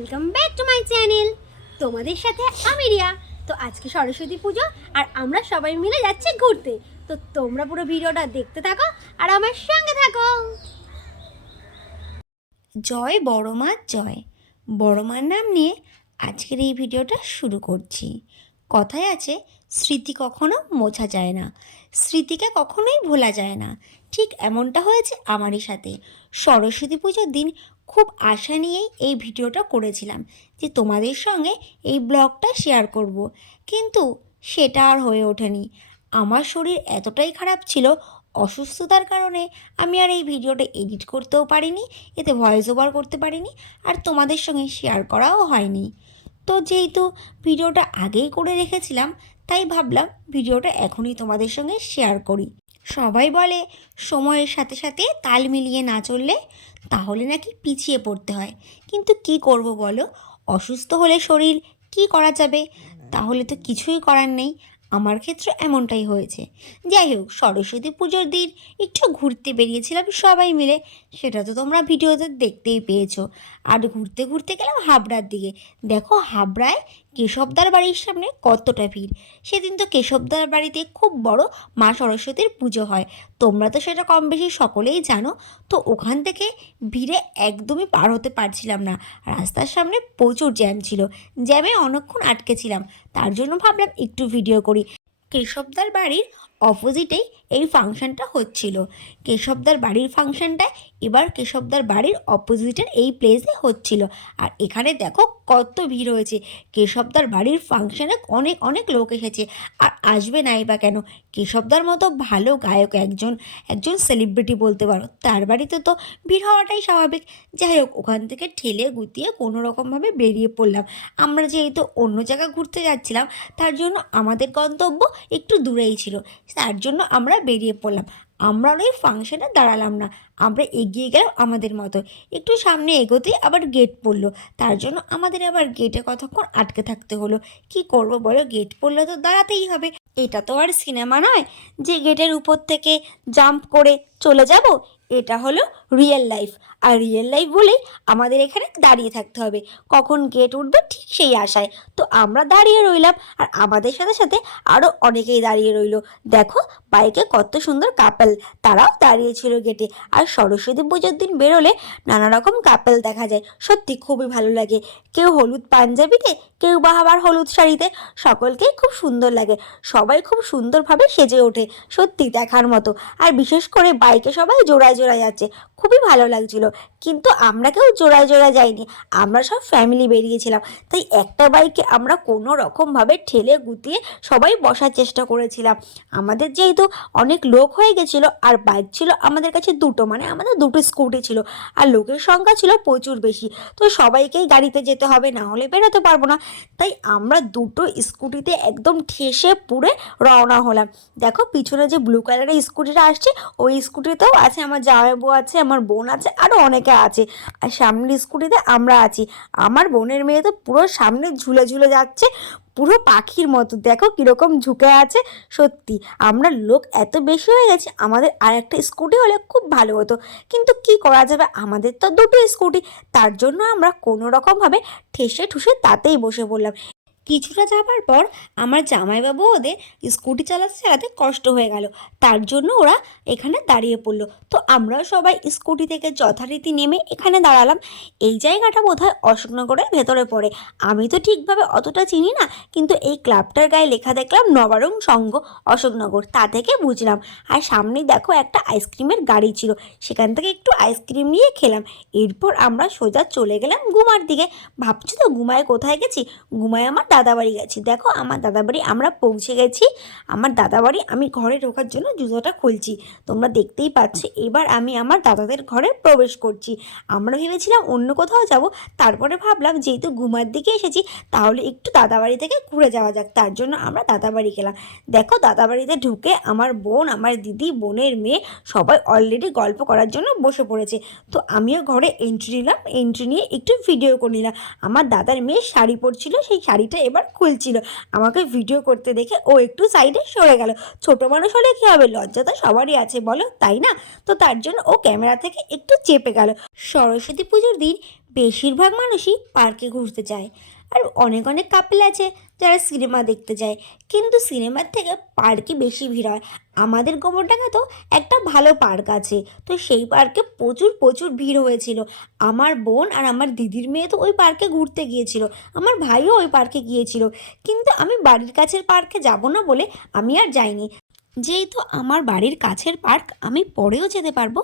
Welcome back to my channel. তোমাদের সাথে আমি রিয়া। তো আজকে সরস্বতী পুজো আর আমরা সবাই মিলে যাচ্ছি ঘুরতে। তো তোমরা পুরো ভিডিওটা দেখতে থাকো আর আমার সঙ্গে থাকো। জয় বড় মা জয়। বড় মার নাম নিয়ে আজকের এই ভিডিওটা শুরু করছি। কথায় আছে, স্মৃতি কখনো মোছা যায় না, স্মৃতিকে কখনোই ভোলা যায় না। ঠিক এমনটা হয়েছে আমারই সাথে। সরস্বতী পুজোর দিন খুব আশা নিয়েই এই ভিডিওটা করেছিলাম যে তোমাদের সঙ্গে এই ব্লগটা শেয়ার করব, কিন্তু সেটা আর হয়ে ওঠেনি। আমার শরীর এতটাই খারাপ ছিল, অসুস্থতার কারণে আমি আর এই ভিডিওটা এডিট করতেও পারিনি, এতে ভয়েস ওভার করতে পারিনি, আর তোমাদের সঙ্গে শেয়ার করাও হয়নি। তো যেহেতু ভিডিওটা আগেই করে রেখেছিলাম, তাই ভাবলাম ভিডিওটা এখনই তোমাদের সঙ্গে শেয়ার করি। সবাই বলে সময়ের সাথে সাথে তাল মিলিয়ে না চললে তাহলে নাকি পিছিয়ে পড়তে হয়, কিন্তু কি করব বলো, অসুস্থ হলে শরীর কি করা যাবে, তাহলে তো কিছুই করার নেই। আমার ক্ষেত্রে এমনটাই হয়েছে। যাই হোক, সরস্বতী পুজোর দিন একটু ঘুরতে বেরিয়েছিলাম সবাই মিলে, সেটা তো তোমরা ভিডিওতে দেখতেই পেয়েছো। আর ঘুরতে ঘুরতে গেলাম হাবড়ার দিকে। দেখো হাবড়ায় কেশবদার বাড়ির সামনে কতটা ভিড়। সেদিন তো কেশবদার বাড়িতে খুব বড় মা সরস্বতীর পুজো হয়, তোমরা তো সেটা কম বেশি সকলেই জানো। তো ওখান থেকে ভিড়ে একদমই পার হতে পারছিলাম না, রাস্তার সামনে প্রচুর জ্যাম ছিল, জ্যামে অনেকক্ষণ আটকে ছিলাম। তার জন্য ভাবলাম একটু ভিডিও করি। কেশবদার বাড়ির অপোজিটেই এই ফাংশনটা হচ্ছিল। কেশবদার বাড়ির ফাংশনটায় এবার কেশবদার বাড়ির অপোজিটের এই প্লেসে হচ্ছিল। আর এখানে দেখো কত ভিড় হয়েছে। কেশবদার বাড়ির ফাংশনে অনেক অনেক লোক এসেছে, আর আসবে নাই বা কেন, কেশবদার মতো ভালো গায়ক একজন একজন সেলিব্রিটি বলতে পারো, তার বাড়িতে তো ভিড় হওয়াটাই স্বাভাবিক। যাই হোক, ওখান থেকে ঠেলে গুতিয়ে কোনো রকমভাবে বেরিয়ে পড়লাম। আমরা যেহেতু অন্য জায়গা ঘুরতে যাচ্ছিলাম, তার জন্য আমাদের গন্তব্য একটু দূরেই ছিল, তার জন্য আমরা বেরিয়ে পড়লাম। আমরা ওই ফাংশনে দাঁড়ালাম না, আমরা এগিয়ে গেলাম আমাদের মতো। একটু সামনে এগোতেই আবার গেট পড়লো, তার জন্য আমাদের আবার গেটে কতক্ষণ আটকে থাকতে হলো। কি করব বলো, গেট পড়লে তো দাঁড়াতেই হবে। এটা তো আর সিনেমা নয় যে গেটের উপর থেকে জাম্প করে চলে যাব, এটা হলো রিয়েল লাইফ। আর রিয়েল লাইফ বলেই আমাদের এখানে দাঁড়িয়ে থাকতে হবে, কখন গেট উঠবে ঠিক সেই আশায়। তো আমরা দাঁড়িয়ে রইলাম, আর আমাদের সাথে সাথে আরও অনেকেই দাঁড়িয়ে রইলো। দেখো বাইকে কত সুন্দর কাপল, তারাও দাঁড়িয়েছিল গেটে। আর সরস্বতী পুজোর দিন বেরোলে নানা রকম কাপল দেখা যায়, সত্যি খুবই ভালো লাগে। কেউ হলুদ পাঞ্জাবিতে, কেউ বা আবার হলুদ শাড়িতে, সকলকেই খুব সুন্দর লাগে। সবাই খুব সুন্দরভাবে সেজে ওঠে, সত্যি দেখার মতো। আর বিশেষ করে বাইকে সবাই জোড়ায় জোড়ায় যাচ্ছে, খুবই ভালো লাগছিল। কিন্তু আমরা কেউ জোড়ায় জোড়ায় যাইনি, আমরা সব ফ্যামিলি বেরিয়েছিলাম। তাই একটা বাইকে আমরা কোনো রকমভাবে ঠেলে গুতিয়ে সবাই বসার চেষ্টা করেছিলাম। আমাদের যেহেতু অনেক লোক হয়ে গেছিলো, আর বাইক ছিল আমাদের কাছে দুটো, মানে আমাদের দুটো স্কুটি ছিল, আর লোকের সংখ্যা ছিল প্রচুর বেশি। তো সবাইকেই গাড়িতে যেতে হবে, না হলে বেরোতে পারবো না। তাই আমরা দুটো স্কুটিতে একদম ঠেসে পুড়ে রওনা হলাম। দেখো পিছনে যে ব্লু কালারের স্কুটিটা আসছে, ওই স্কুটিতেও আছে আমার জামাইবাবু আছে, আমার বোন আছে, আরও অনেকে আছে। আর সামনের স্কুটিতে আমরা আছি। আমার বোনের মেয়ে তো পুরো সামনে ঝুলে ঝুলে যাচ্ছে, পুরো পাখির মতো, দেখো কীরকম ঝুঁকে আছে। সত্যি আমরা লোক এত বেশি হয়ে গেছে, আমাদের আর একটা স্কুটি হলে খুব ভালো হতো, কিন্তু কি করা যাবে, আমাদের তো দুটো স্কুটি। তার জন্য আমরা কোনো রকমভাবে ঠেসে ঠুসে তাতেই বসে পড়লাম। কিছুটা যাবার পর আমার জামাইবাবু ওদের স্কুটি চালাতে চালাতে কষ্ট হয়ে গেল, তার জন্য ওরা এখানে দাঁড়িয়ে পড়লো। তো আমরা সবাই স্কুটি থেকে যথারীতি নেমে এখানে দাঁড়ালাম। এই জায়গাটা বোধহয় অশোকনগরের ভেতরে পড়ে, আমি তো ঠিকভাবে অতটা চিনি না, কিন্তু এই ক্লাবটার গায়ে লেখা দেখলাম নবারুণ সংঘ অশোকনগর, তা থেকে বুঝলাম। আর সামনেই দেখো একটা আইসক্রিমের গাড়ি ছিল, সেখান থেকে একটু আইসক্রিম নিয়ে খেলাম। এরপর আমরা সোজা চলে গেলাম গুমার দিকে। ভাবছি তো গুমায় কোথায় গেছি, গুমায় আমার দাদাবাড়ি গেছি। দেখো আমার দাদাবাড়ি আমরা পৌঁছে গেছি। আমার দাদাবাড়ি, আমি ঘরে ঢোকার জন্য জুতোটা খুলছি, তোমরা দেখতেই পাচ্ছ। এবার আমি আমার দাদাদের ঘরে প্রবেশ করছি। আমরা ভেবেছিলাম অন্য কোথাও যাব, তারপরে ভাবলাম যেহেতু গুমার দিকে এসেছি, তাহলে একটু দাদাবাড়ি থেকে ঘুরে যাওয়া যাক, তার জন্য আমরা দাদাবাড়ি গেলাম। দেখো দাদাবাড়িতে ঢুকে আমার বোন, আমার দিদি, বোনের মেয়ে সবাই অলরেডি গল্প করার জন্য বসে পড়েছে। তো আমিও ঘরে এন্ট্রি নিলাম, এন্ট্রি নিয়ে একটু ভিডিও করে নিলাম। আমার দাদার মেয়ে শাড়ি পরছিল, সেই শাড়িটা এবার খুলছিল, আমাকে ভিডিও করতে দেখে ও একটু সাইডে সরে গেল। ছোট মানুষ হলে কী হবে, লজ্জা তো সবারই আছে বলো, তাই না? তো তার জন্য ও ক্যামেরা থেকে একটু চেপে গেল। সরস্বতী পুজোর দিন বেশিরভাগ মানুষই পার্কে ঘুরতে যায়, আর অনেক অনেক কাপল আছে যারা সিনেমা দেখতে যায়, কিন্তু সিনেমার থেকে পার্কে বেশি ভিড় হয়। আমাদের গোবরডাঙ্গাতেও একটা ভালো পার্ক আছে, তো সেই পার্কে প্রচুর প্রচুর ভিড় হয়েছিল। আমার বোন আর আমার দিদির মেয়ে তো ওই পার্কে ঘুরতে গিয়েছিল, আমার ভাইও ওই পার্কে গিয়েছিল, কিন্তু আমি বাড়ির কাছের পার্কে যাব না বলে আমি আর যাইনি। যেহেতু আমার বাড়ির কাছের পার্ক আমি পরেও যেতে পারবো,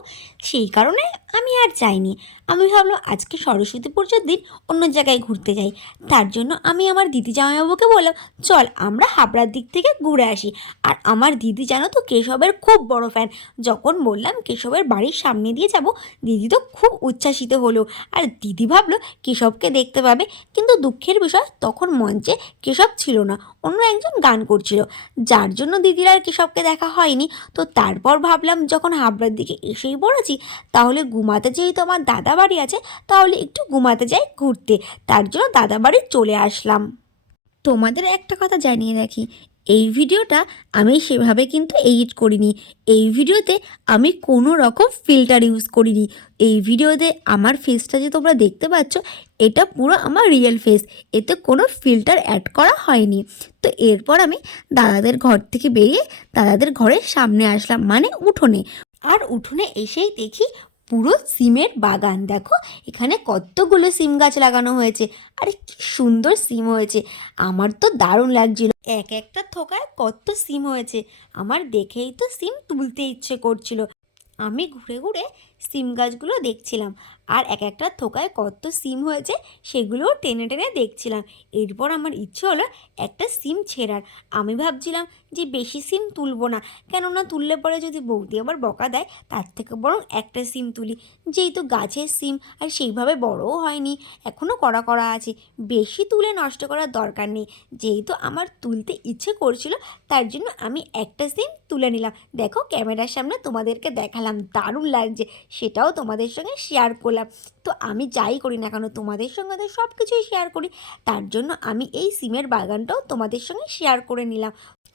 সেই কারণে আমি আর যাইনি। আমি ভাবলাম আজকে সরস্বতী পুজোর দিন অন্য জায়গায় ঘুরতে যাই। তার জন্য আমি আমার দিদি জামাইবাবুকে বললাম, চল আমরা হাবড়ার দিক থেকে ঘুরে আসি। আর আমার দিদি জানো তো কেশবের খুব বড় ফ্যান। যখন বললাম কেশবের বাড়ির সামনে দিয়ে যাব, দিদি তো খুব উচ্ছ্বাসিত হলো। আর দিদি ভাবলো কেশবকে দেখতে পাবে, কিন্তু দুঃখের বিষয় তখন মঞ্চে কেশব ছিল না, অন্য একজন গান করছিল, যার জন্য দিদির আর কেশবকে দেখা হয়নি। তো তারপর ভাবলাম যখন হাবড়ার দিকে এসেই পড়েছি, তাহলে ঘুমাতে যেহেতু আমার দাদা বাড়ি আছে, তাহলে একটু ঘুমাতে যাই ঘুরতে। তার জন্য দাদা বাড়ি চলে আসলাম। তোমাদের একটা কথা জানিয়ে রাখি, এই ভিডিওটা আমি সেভাবে কিন্তু এডিট করিনি। এই ভিডিওতে আমি কোনো রকম ফিল্টার ইউজ করিনি। এই ভিডিওতে আমার ফেসটা যে তোমরা দেখতে পাচ্ছ, এটা পুরো আমার রিয়েল ফেস, এতে কোনো ফিল্টার অ্যাড করা হয়নি। তো এরপর আমি দাদাদের ঘর থেকে বেরিয়ে দাদাদের ঘরের সামনে আসলাম, মানে উঠোনে। আর উঠোনে এসেই দেখি পুরো সিমের বাগান। দেখো এখানে কতগুলো সিম গাছ লাগানো হয়েছে, আর কি সুন্দর সিম হয়েছে, আমার তো দারুণ লাগছিল। এক একটা থোকায় কত সিম হয়েছে, আমার দেখেই তো সিম তুলতে ইচ্ছে করছিল। আমি ঘুরে ঘুরে সিম গাছগুলো দেখছিলাম, আর এক একটা থোকায় কত সিম হয়েছে সেগুলোও টেনে টেনে দেখছিলাম। এরপর আমার ইচ্ছে হলো একটা সিম ছেঁড়ার। আমি ভাবছিলাম যে বেশি সিম তুলবো না, কেননা তুললে পরে যদি বৌদি আবার বকা দেয়, তার থেকে বরং একটা সিম তুলি। যেহেতু গাছের সিম আর সেইভাবে বড়ও হয়নি, এখনও কড়া কড়া আছে, বেশি তুলে নষ্ট করার দরকার নেই। যেহেতু আমার তুলতে ইচ্ছে করছিল, তার জন্য আমি একটা সিম তুলে নিলাম। দেখো ক্যামেরার সামনে তোমাদেরকে দেখালাম, দারুণ লাগছে, সেটাও তোমাদের সঙ্গে শেয়ার করলাম। তো আমি যাই করি না কেন তোমাদের সঙ্গে তো সব কিছুই শেয়ার করি, তার জন্য আমি এই সিমের বাগানটাও তোমাদের সঙ্গে শেয়ার করে নিলাম।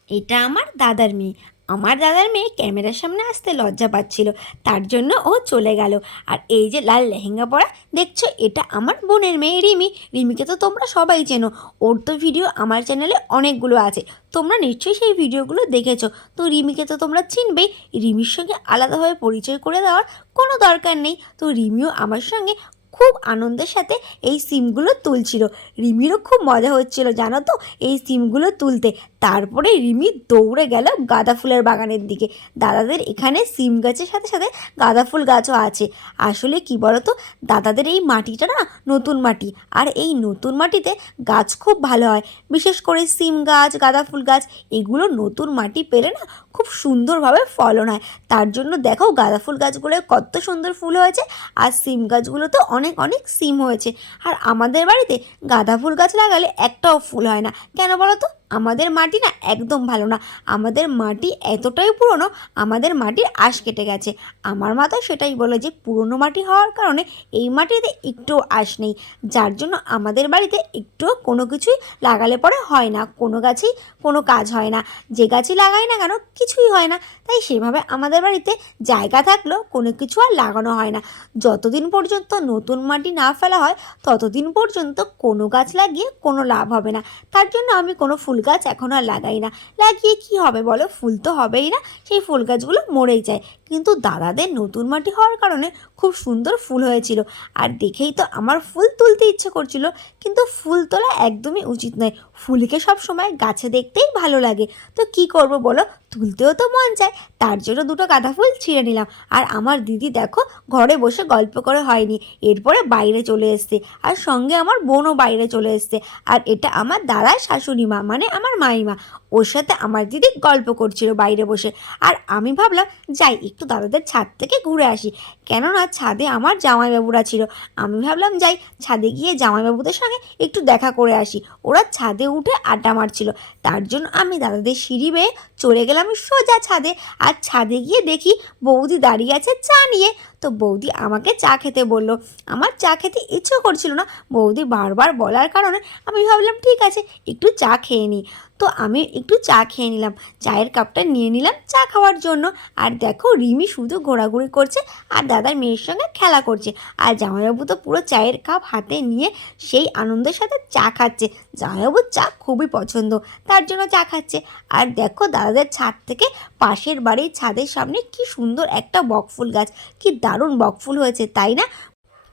এটা আমার দাদার মেয়ে। আমার দাদার মেয়ে ক্যামেরার সামনে আসতে লজ্জা পাচ্ছিল, তার জন্য ও চলে গেল। আর এই যে লাল লেহেঙ্গা পরা দেখছো, এটা আমার বোনের মেয়ে রিমি। রিমিকে তো তোমরা সবাই চেনো, ওর তো ভিডিও আমার চ্যানেলে অনেকগুলো আছে, তোমরা নিশ্চয়ই সেই ভিডিওগুলো দেখেছো। তো রিমিকে তো তোমরা চিনবেই, রিমির সঙ্গে আলাদাভাবে পরিচয় করে দেওয়ার কোনো দরকার নেই। তো রিমিও আমার সঙ্গে খুব আনন্দের সাথে এই সিমগুলো তুলছিল। রিমিরও খুব মজা হচ্ছিল জানো তো এই সিমগুলো তুলতে। তারপরে রিমি দৌড়ে গেল গাঁদা ফুলের বাগানের দিকে। দাদাদের এখানে সিম গাছের সাথে সাথে গাঁদা ফুল গাছও আছে। আসলে কি বলতো, দাদাদের এই মাটিটা না নতুন মাটি, আর এই নতুন মাটিতে গাছ খুব ভালো হয়। বিশেষ করে সিম গাছ, গাঁদা ফুল গাছ, এগুলো নতুন মাটি পেলে না খুব সুন্দরভাবে ফলন হয়। তার জন্য দেখো গাঁদা ফুল গাছগুলোয় কত সুন্দর ফুল হয়েছে, আর সিম গাছগুলোতে অনেক অনেক সিম হয়েছে। আর আমাদের বাড়িতে গাঁদা ফুল গাছ লাগালে একটাও ফুল হয় না, কেন বলো তো? আমাদের মাটি না একদম ভালো না, আমাদের মাটি এতটাই পুরনো, আমাদের মাটির আঁশ কেটে গেছে। আমার মা তো সেটাই বলে যে পুরনো মাটি হওয়ার কারণে এই মাটিতে একটুও আঁশ নেই, যার জন্য আমাদের বাড়িতে একটুও কোনো কিছুই লাগালে পরে হয় না, কোনো গাছেই কোনো কাজ হয় না। যে গাছই লাগাই না কেন কিছুই হয় না। তাই সেভাবে আমাদের বাড়িতে জায়গা থাকলেও কোনো কিছু আর লাগানো হয় না। যতদিন পর্যন্ত নতুন মাটি না ফেলা হয়, ততদিন পর্যন্ত কোনো গাছ লাগিয়ে কোনো লাভ হবে না। তার জন্য আমি কোনো ফুল গাছ এখন আর লাগাই না। লাগিয়ে কি হবে বলো, ফুল তো হবেই না, সেই ফুল গাছগুলো মরেই যায়। কিন্তু দাদাদের নতুন মাটি হওয়ার কারণে খুব সুন্দর ফুল হয়েছিল, আর দেখেই তো আমার ফুল তুলতে ইচ্ছে করছিল। কিন্তু ফুল তোলা একদমই উচিত নয়, ফুলকে সব সময় গাছে দেখতেই ভালো লাগে। তো কি করব বলো, তুলতেও তো মন চায়, তার জন্য দুটো গাঁদা ফুল ছিঁড়ে নিলাম। আর আমার দিদি দেখো ঘরে বসে গল্প করে হয়নি, এরপরে বাইরে চলে এসছে, আর সঙ্গে আমার বোনও বাইরে চলে এসছে। আর এটা আমার দাদার শাশুড়ি মা, মানে আমার মাইমা, ওর সাথে আমার দিদি গল্প করছিল বাইরে বসে। আর আমি ভাবলাম যাই একটু দাদাদের ছাদ থেকে ঘুরে আসি, কেননা ছাদে আমার জামাইবাবুরা ছিল। আমি ভাবলাম যাই ছাদে গিয়ে জামাইবাবুদের সঙ্গে একটু দেখা করে আসি, ওরা ছাদে উঠে আড্ডা মারছিল। তার জন্য আমি দাদাদের সিঁড়ি বেয়ে চলে গেলাম সোজা ছাদে। আর ছাদে গিয়ে দেখি বৌদি দাঁড়িয়ে আছে চা নিয়ে। তো বৌদি আমাকে চা খেতে বললো। আমার চা খেতে ইচ্ছে করছিল না, বৌদি বারবার বলার কারণে আমি ভাবলাম ঠিক আছে একটু চা খেয়ে নিই। তো আমি একটু চা খেয়ে নিলাম, চায়ের কাপটা নিয়ে নিলাম চা খাওয়ার জন্য। আর দেখো রিমি শুধু ঘোরাঘুরি করছে আর দাদার মেয়ের সঙ্গে খেলা করছে, আর জামাইবাবু তো পুরো চায়ের কাপ হাতে নিয়ে সেই আনন্দের সাথে চা খাচ্ছে। জামাইবাবুর চা খুবই পছন্দ, তার জন্য চা খাচ্ছে। আর দেখো দাদাদের ছাদ থেকে পাশের বাড়ির ছাদের সামনে কি সুন্দর একটা বকফুল গাছ, কি দারুণ বকফুল হয়েছে তাই না?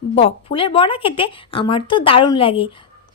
বকফুলের বড়া খেতে আমার তো দারুণ লাগে।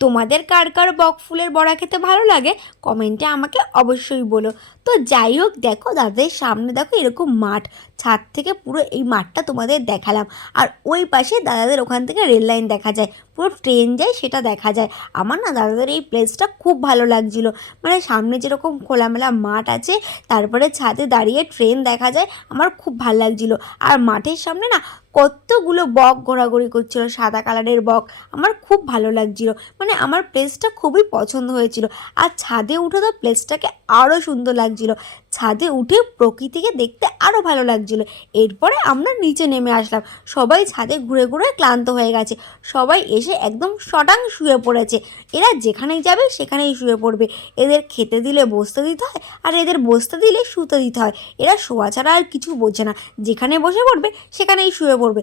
তোমাদের কার কার বকফুলের বড়া খেতে ভালো লাগে কমেন্টে আমাকে অবশ্যই বলো। তো যাই হোক, দেখো দাদাদের সামনে দেখো এরকম মাঠ, ছাদ থেকে পুরো এই মাঠটা তোমাদের দেখালাম। আর ওই পাশে দাদাদের ওখান থেকে রেল লাইন দেখা যায়, পুরো ট্রেন যায় সেটা দেখা যায়। আমার না দাদাদের এই প্লেসটা খুব ভালো লাগছিল, মানে সামনে যেরকম খোলামেলা মাঠ আছে, তারপরে ছাদে দাঁড়িয়ে ট্রেন দেখা যায়, আমার খুব ভালো লাগছিল। আর মাঠের সামনে না কতগুলো বক ঘোরাঘুরি করছিল, সাদা কালারের বক, আমার খুব ভালো লাগছিল, মানে আমার প্লেসটা খুবই পছন্দ হয়েছিল। আর ছাদে উঠে তো প্লেসটাকে আরও সুন্দর লাগছিল, ছাদে উঠে প্রকৃতিকে দেখতে আরও ভালো লাগছিল। এরপরে আমরা নিচে নেমে আসলাম, সবাই ছাদে ঘুরে ঘুরে ক্লান্ত হয়ে গেছে, সবাই এসে একদম শটাং শুয়ে পড়েছে। এরা যেখানেই যাবে সেখানেই শুয়ে পড়বে, এদের খেতে দিলে বসতে দিতে হয়, আর এদের বসতে দিলে শুতে দিতে হয়। এরা শোয়া ছাড়া আর কিছু বোঝে না, যেখানে বসে পড়বে সেখানেই শুয়ে পড়বে।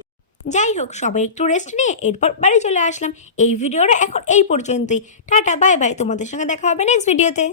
যাই হোক, সবাই একটু রেস্ট নিয়ে এরপর বাড়ি চলে আসলাম। এই ভিডিওটা এখন এই পর্যন্তই। টাটা বাই বাই, তোমাদের সঙ্গে দেখা হবে নেক্সট ভিডিওতে।